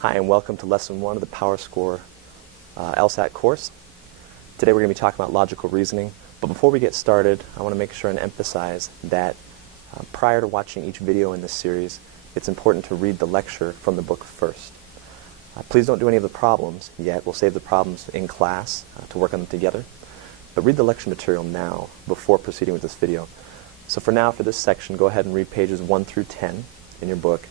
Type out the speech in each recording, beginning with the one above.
Hi, and welcome to Lesson 1 of the PowerScore LSAT course. Today we're going to be talking about logical reasoning, but before we get started, I want to make sure and emphasize that prior to watching each video in this series, it's important to read the lecture from the book first. Please don't do any of the problems yet. We'll save the problems in class to work on them together, but read the lecture material now before proceeding with this video. So for now, for this section, go ahead and read pages 1 through 10 in your book.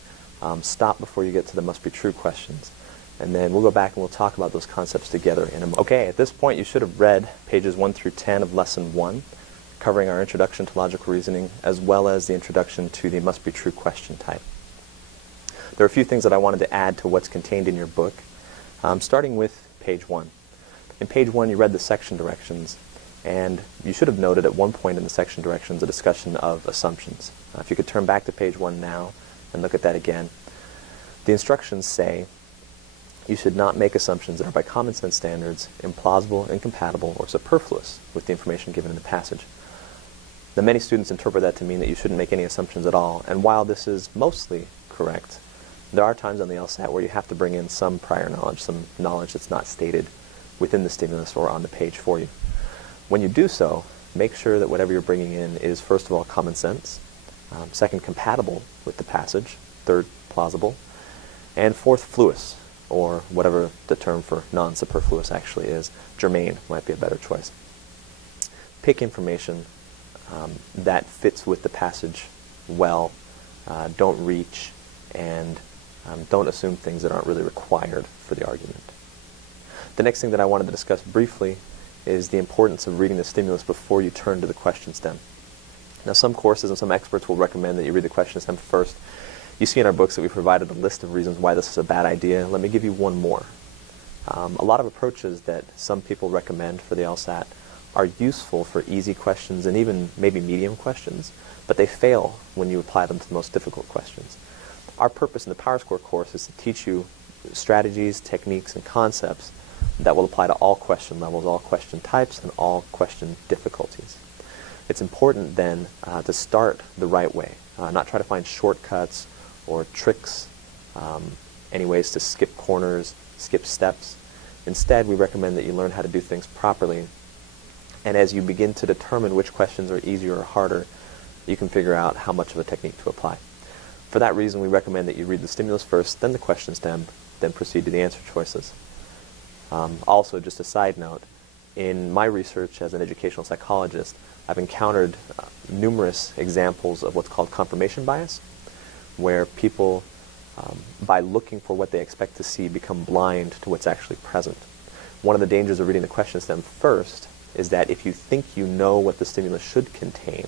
Stop before you get to the must be true questions, and then we'll go back and we'll talk about those concepts together in a moment. Okay, at this point you should have read pages 1 through 10 of lesson 1, covering our introduction to logical reasoning as well as the introduction to the must be true question type. There are a few things that I wanted to add to what's contained in your book, starting with page 1. In page 1 you read the section directions, and you should have noted at one point in the section directions a discussion of assumptions. If you could turn back to page 1 now and look at that again. The instructions say you should not make assumptions that are by common sense standards implausible, incompatible, or superfluous with the information given in the passage. Now, many students interpret that to mean that you shouldn't make any assumptions at all, and while this is mostly correct, there are times on the LSAT where you have to bring in some prior knowledge, some knowledge that's not stated within the stimulus or on the page for you. When you do so, make sure that whatever you're bringing in is, first of all, common sense, second, compatible with the passage, third, plausible, and fourth, fluous, or whatever the term for non-superfluous actually is. Germane might be a better choice. Pick information that fits with the passage well. Don't reach, and don't assume things that aren't really required for the argument. The next thing that I wanted to discuss briefly is the importance of reading the stimulus before you turn to the question stem. Now, some courses and some experts will recommend that you read the question stem first. You see in our books that we provided a list of reasons why this is a bad idea. Let me give you one more. A lot of approaches that some people recommend for the LSAT are useful for easy questions and even maybe medium questions, but they fail when you apply them to the most difficult questions. Our purpose in the PowerScore course is to teach you strategies, techniques, and concepts that will apply to all question levels, all question types, and all question difficulties. It's important then to start the right way, not try to find shortcuts or tricks, any ways to skip corners, skip steps. Instead, we recommend that you learn how to do things properly, and as you begin to determine which questions are easier or harder, you can figure out how much of a technique to apply. For that reason, we recommend that you read the stimulus first, then the question stem, then proceed to the answer choices. Also, just a side note, in my research as an educational psychologist, I've encountered numerous examples of what's called confirmation bias, where people, by looking for what they expect to see, become blind to what's actually present. One of the dangers of reading the question stem first is that if you think you know what the stimulus should contain,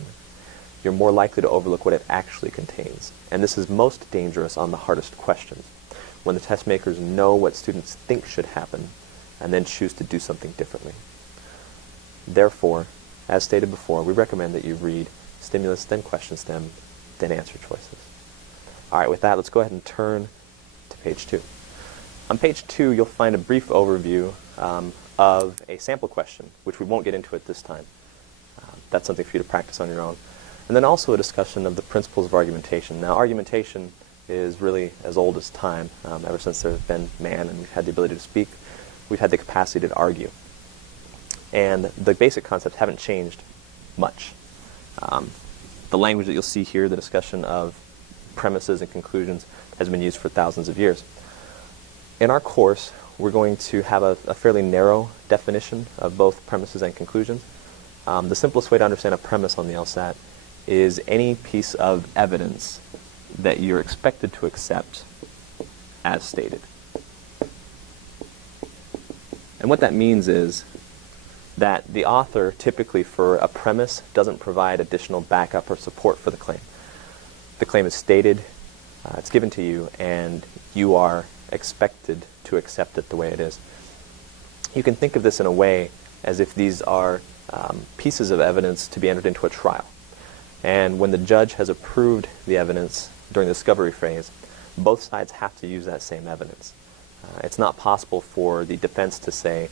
you're more likely to overlook what it actually contains. And this is most dangerous on the hardest questions, when the test makers know what students think should happen and then choose to do something differently. Therefore, as stated before, we recommend that you read stimulus, then question stem, then answer choices. All right, with that, let's go ahead and turn to page 2. On page 2, you'll find a brief overview of a sample question, which we won't get into at this time. That's something for you to practice on your own. And then also a discussion of the principles of argumentation. Now, argumentation is really as old as time. Ever since there's been man and we've had the ability to speak, we've had the capacity to argue. And the basic concepts haven't changed much. The language that you'll see here, the discussion of premises and conclusions, has been used for thousands of years. In our course, we're going to have a fairly narrow definition of both premises and conclusions. The simplest way to understand a premise on the LSAT is any piece of evidence that you're expected to accept as stated. And what that means is that the author, typically for a premise, doesn't provide additional backup or support for the claim. The claim is stated, it's given to you, and you are expected to accept it the way it is. You can think of this in a way as if these are pieces of evidence to be entered into a trial. And when the judge has approved the evidence during the discovery phase, both sides have to use that same evidence. It's not possible for the defense to say,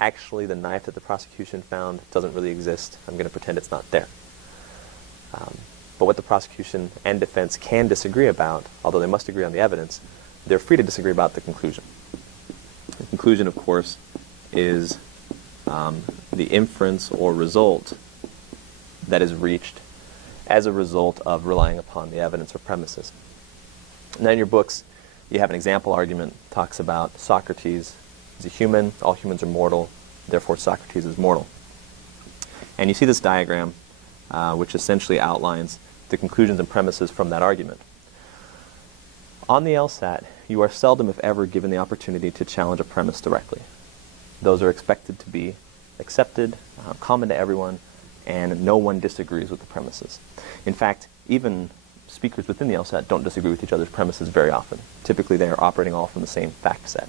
actually the knife that the prosecution found doesn't really exist, I'm going to pretend it's not there. But what the prosecution and defense can disagree about, although they must agree on the evidence, they're free to disagree about the conclusion. The conclusion, of course, is the inference or result that is reached as a result of relying upon the evidence or premises. Now in your books, you have an example argument, talks about Socrates is a human, all humans are mortal, therefore Socrates is mortal. And you see this diagram, which essentially outlines the conclusions and premises from that argument. On the LSAT, you are seldom, if ever, given the opportunity to challenge a premise directly. Those are expected to be accepted, common to everyone, and no one disagrees with the premises. In fact, even speakers within the LSAT don't disagree with each other's premises very often. Typically, they are operating all from the same fact set.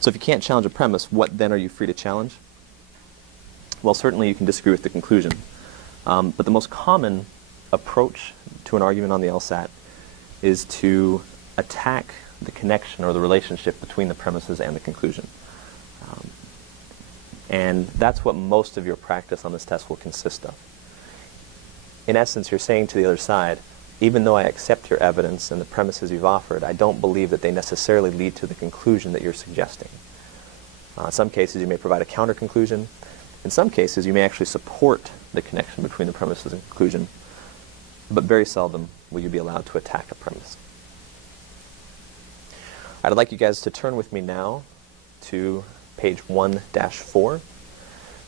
So if you can't challenge a premise, what then are you free to challenge? Well, certainly you can disagree with the conclusion. But the most common approach to an argument on the LSAT is to attack the connection or the relationship between the premises and the conclusion. And that's what most of your practice on this test will consist of. In essence, you're saying to the other side, even though I accept your evidence and the premises you've offered, I don't believe that they necessarily lead to the conclusion that you're suggesting. In some cases, you may provide a counter-conclusion. In some cases, you may actually support the connection between the premises and conclusion, but very seldom will you be allowed to attack a premise. I'd like you guys to turn with me now to page 1-4. We're going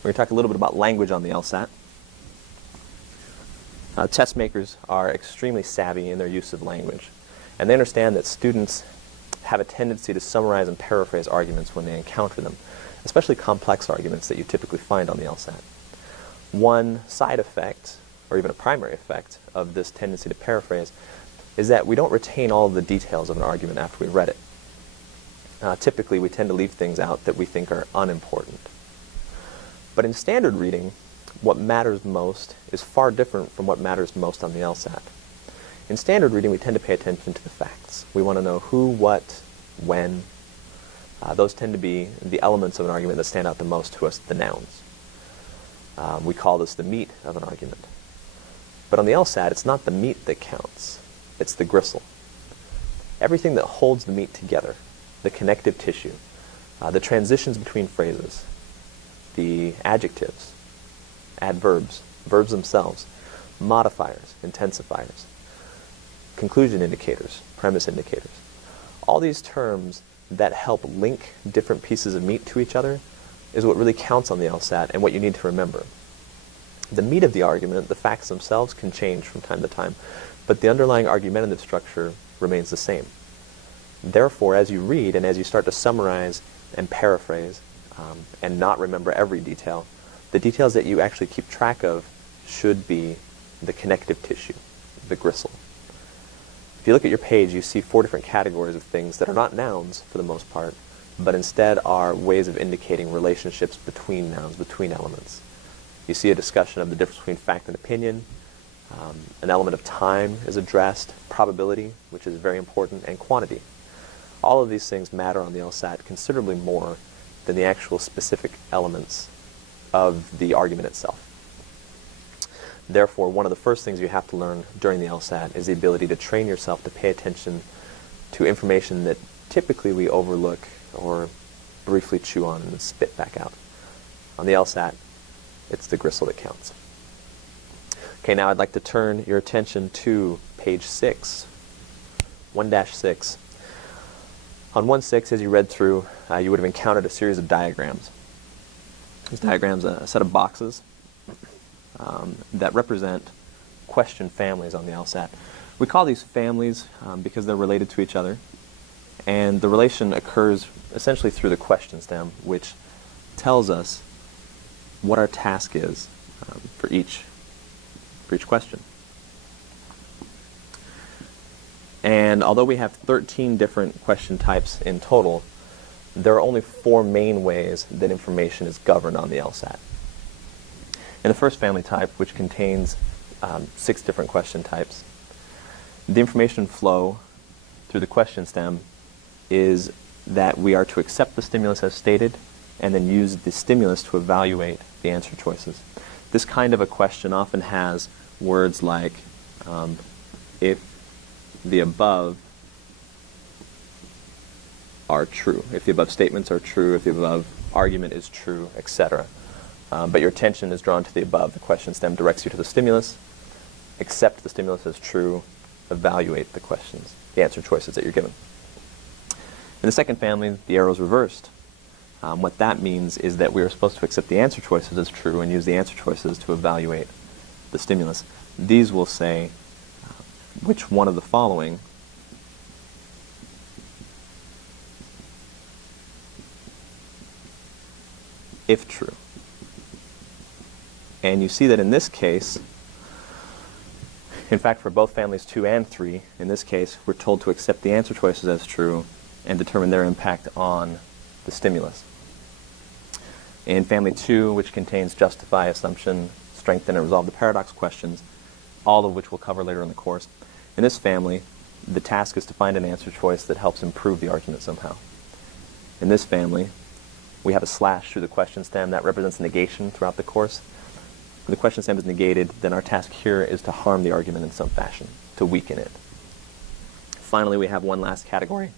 to talk a little bit about language on the LSAT. Test makers are extremely savvy in their use of language, and they understand that students have a tendency to summarize and paraphrase arguments when they encounter them, especially complex arguments that you typically find on the LSAT. One side effect, or even a primary effect, of this tendency to paraphrase is that we don't retain all of the details of an argument after we've read it. Typically, we tend to leave things out that we think are unimportant. But in standard reading, what matters most is far different from what matters most on the LSAT. In standard reading, we tend to pay attention to the facts. We want to know who, what, when. Those tend to be the elements of an argument that stand out the most to us, the nouns. We call this the meat of an argument. But on the LSAT, it's not the meat that counts. It's the gristle. Everything that holds the meat together, the connective tissue, the transitions between phrases, the adjectives, adverbs, verbs themselves, modifiers, intensifiers, conclusion indicators, premise indicators. All these terms that help link different pieces of meat to each other is what really counts on the LSAT and what you need to remember. The meat of the argument, the facts themselves, can change from time to time, but the underlying argumentative structure remains the same. Therefore, as you read and as you start to summarize and paraphrase and not remember every detail, the details that you actually keep track of should be the connective tissue, the gristle. If you look at your page, you see 4 different categories of things that are not nouns for the most part, but instead are ways of indicating relationships between nouns, between elements. You see a discussion of the difference between fact and opinion. An element of time is addressed, probability, which is very important, and quantity. All of these things matter on the LSAT considerably more than the actual specific elements of the argument itself. Therefore, one of the first things you have to learn during the LSAT is the ability to train yourself to pay attention to information that typically we overlook or briefly chew on and spit back out. On the LSAT, it's the gristle that counts. Okay, now I'd like to turn your attention to page 6, 1-6. On 1-6, as you read through, you would have encountered a series of diagrams. These diagrams are a set of boxes that represent question families on the LSAT. We call these families because they're related to each other, and the relation occurs essentially through the question stem, which tells us what our task is for each question. And although we have 13 different question types in total, there are only 4 main ways that information is governed on the LSAT. In the first family type, which contains 6 different question types, the information flow through the question stem is that we are to accept the stimulus as stated and then use the stimulus to evaluate the answer choices. This kind of a question often has words like if the above are true, if the above statements are true, if the above argument is true, etc. But your attention is drawn to the above. The question stem directs you to the stimulus. Accept the stimulus as true. Evaluate the questions, the answer choices that you're given. In the second family, the arrow is reversed. What that means is that we are supposed to accept the answer choices as true and use the answer choices to evaluate the stimulus. These will say which one of the following if true. And you see that in this case, in fact for both families 2 and 3, in this case we're told to accept the answer choices as true and determine their impact on the stimulus. In family 2, which contains justify, assumption, strengthen, and resolve the paradox questions, all of which we'll cover later in the course, in this family the task is to find an answer choice that helps improve the argument somehow. In this family, we have a slash through the question stem that represents negation throughout the course. When the question stem is negated, then our task here is to harm the argument in some fashion, to weaken it. Finally, we have one last category,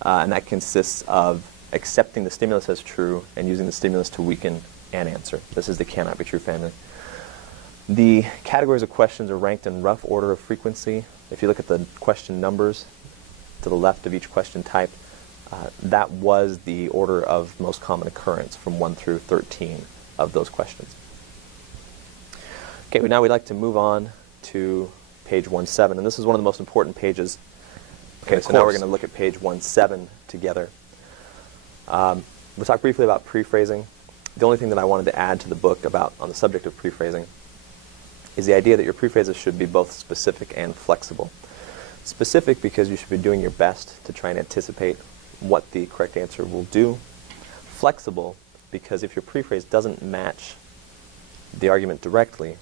and that consists of accepting the stimulus as true and using the stimulus to weaken an answer. This is the cannot be true family. The categories of questions are ranked in rough order of frequency. If you look at the question numbers to the left of each question type, that was the order of most common occurrence from 1 through 13 of those questions. Okay, now we'd like to move on to page 1.7, and this is one of the most important pages. Okay, so now we're going to look at page 1.7 together. We'll talk briefly about prephrasing. The only thing that I wanted to add to the book on the subject of prephrasing is the idea that your prephrases should be both specific and flexible. Specific because you should be doing your best to try and anticipate what the correct answer will do. Flexible because if your prephrase doesn't match the argument directly,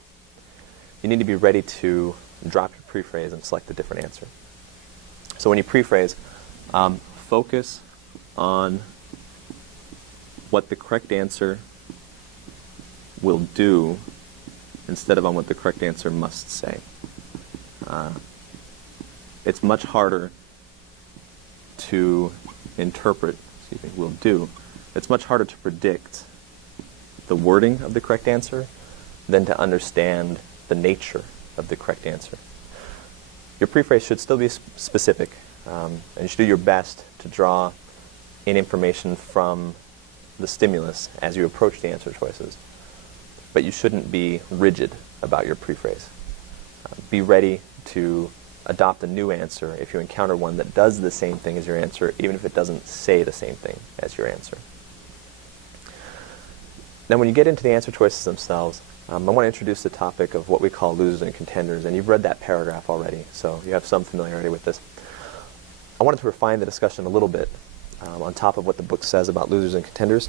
you need to be ready to drop your prephrase and select a different answer. So when you prephrase, focus on what the correct answer will do instead of on what the correct answer must say. It's much harder to interpret, will do. It's much harder to predict the wording of the correct answer than to understand the nature of the correct answer. Your prephrase should still be specific, and you should do your best to draw in information from the stimulus as you approach the answer choices. But you shouldn't be rigid about your prephrase. Be ready to adopt a new answer if you encounter one that does the same thing as your answer, even if it doesn't say the same thing as your answer. Now when you get into the answer choices themselves, I want to introduce the topic of what we call losers and contenders, and you've read that paragraph already, so you have some familiarity with this. I wanted to refine the discussion a little bit on top of what the book says about losers and contenders.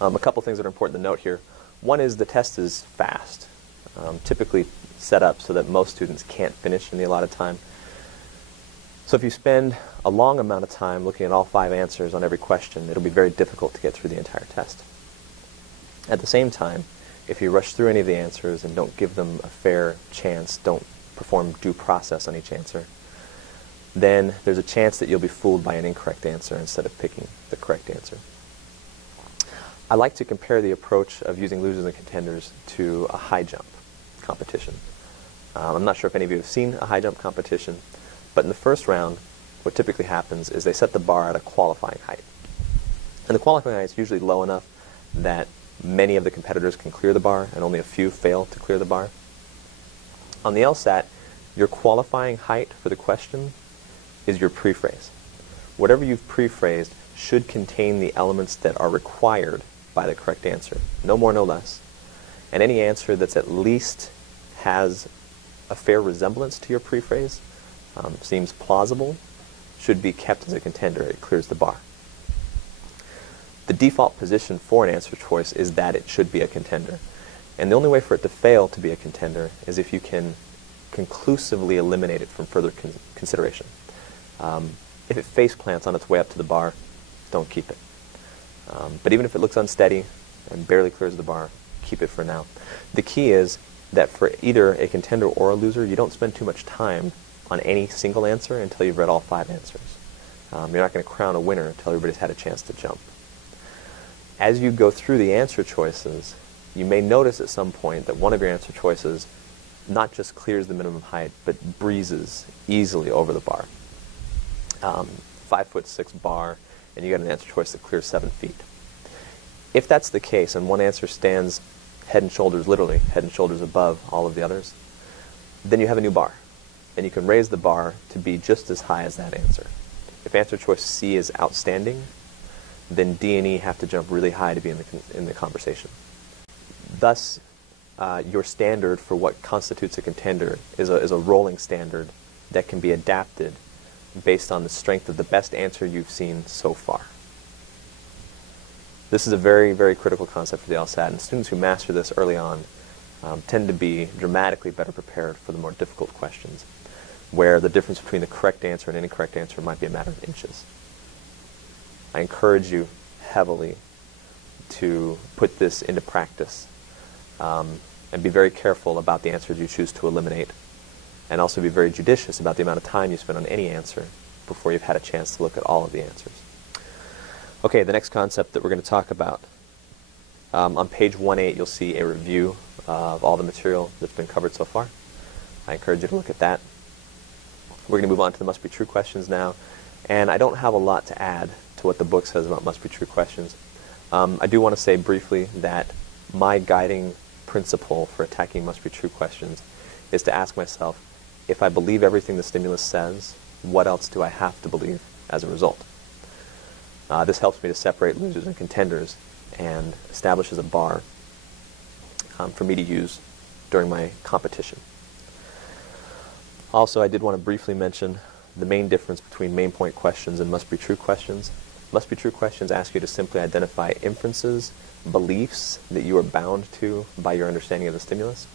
A couple things that are important to note here. One is the test is fast, typically set up so that most students can't finish in the allotted time. So if you spend a long amount of time looking at all 5 answers on every question, it'll be very difficult to get through the entire test. At the same time, if you rush through any of the answers and don't give them a fair chance, don't perform due process on each answer, then there's a chance that you'll be fooled by an incorrect answer instead of picking the correct answer. I like to compare the approach of using losers and contenders to a high jump competition. I'm not sure if any of you have seen a high jump competition, but in the first round, what typically happens is they set the bar at a qualifying height. And the qualifying height is usually low enough that many of the competitors can clear the bar and only a few fail to clear the bar. On the LSAT, your qualifying height for the question is your prephrase. Whatever you've prephrased should contain the elements that are required by the correct answer. No more, no less. And any answer that's at least has a fair resemblance to your prephrase, seems plausible, should be kept as a contender. It clears the bar. The default position for an answer choice is that it should be a contender. And the only way for it to fail to be a contender is if you can conclusively eliminate it from further consideration. If it face plants on its way up to the bar, don't keep it. But even if it looks unsteady and barely clears the bar, keep it for now. The key is that for either a contender or a loser, you don't spend too much time on any single answer until you've read all 5 answers. You're not going to crown a winner until everybody's had a chance to jump. As you go through the answer choices, you may notice at some point that one of your answer choices not just clears the minimum height, but breezes easily over the bar. 5'6" bar, and you get an answer choice that clears 7 feet. If that's the case, and one answer stands head and shoulders, literally head and shoulders above all of the others, then you have a new bar, and you can raise the bar to be just as high as that answer. If answer choice C is outstanding, then D and E have to jump really high to be in the conversation. Thus, your standard for what constitutes a contender is a rolling standard that can be adapted based on the strength of the best answer you've seen so far. This is a very, very critical concept for the LSAT, and students who master this early on tend to be dramatically better prepared for the more difficult questions, where the difference between the correct answer and incorrect answer might be a matter of inches. I encourage you heavily to put this into practice and be very careful about the answers you choose to eliminate, and also be very judicious about the amount of time you spend on any answer before you've had a chance to look at all of the answers. Okay, the next concept that we're going to talk about. On page 18, you'll see a review of all the material that's been covered so far. I encourage you to look at that. We're going to move on to the must-be true questions now, and I don't have a lot to add to what the book says about must-be true questions. I do want to say briefly that my guiding principle for attacking must-be true questions is to ask myself, if I believe everything the stimulus says, what else do I have to believe as a result? This helps me to separate losers and contenders and establishes a bar for me to use during my competition. Also, I did want to briefly mention the main difference between main point questions and must-be-true questions. Must-be-true questions ask you to simply identify inferences, beliefs that you are bound to by your understanding of the stimulus,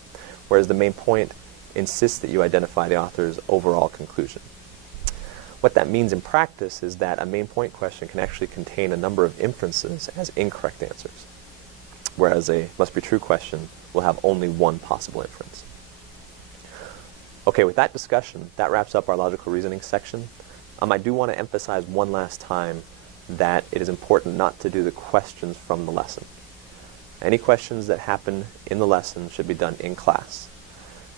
whereas the main point insists that you identify the author's overall conclusion. What that means in practice is that a main point question can actually contain a number of inferences as incorrect answers, whereas a must-be-true question will have only one possible inference. Okay, with that discussion, that wraps up our logical reasoning section. I do want to emphasize one last time that it is important not to do the questions from the lesson. Any questions that happen in the lesson should be done in class.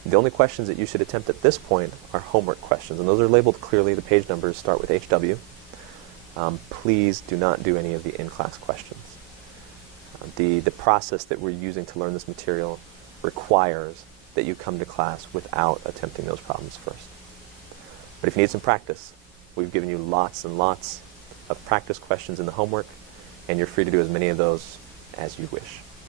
The only questions that you should attempt at this point are homework questions, and those are labeled clearly. The page numbers start with HW. Please do not do any of the in-class questions. The process that we're using to learn this material requires that you come to class without attempting those problems first. But if you need some practice, we've given you lots and lots of practice questions in the homework, and you're free to do as many of those as you wish.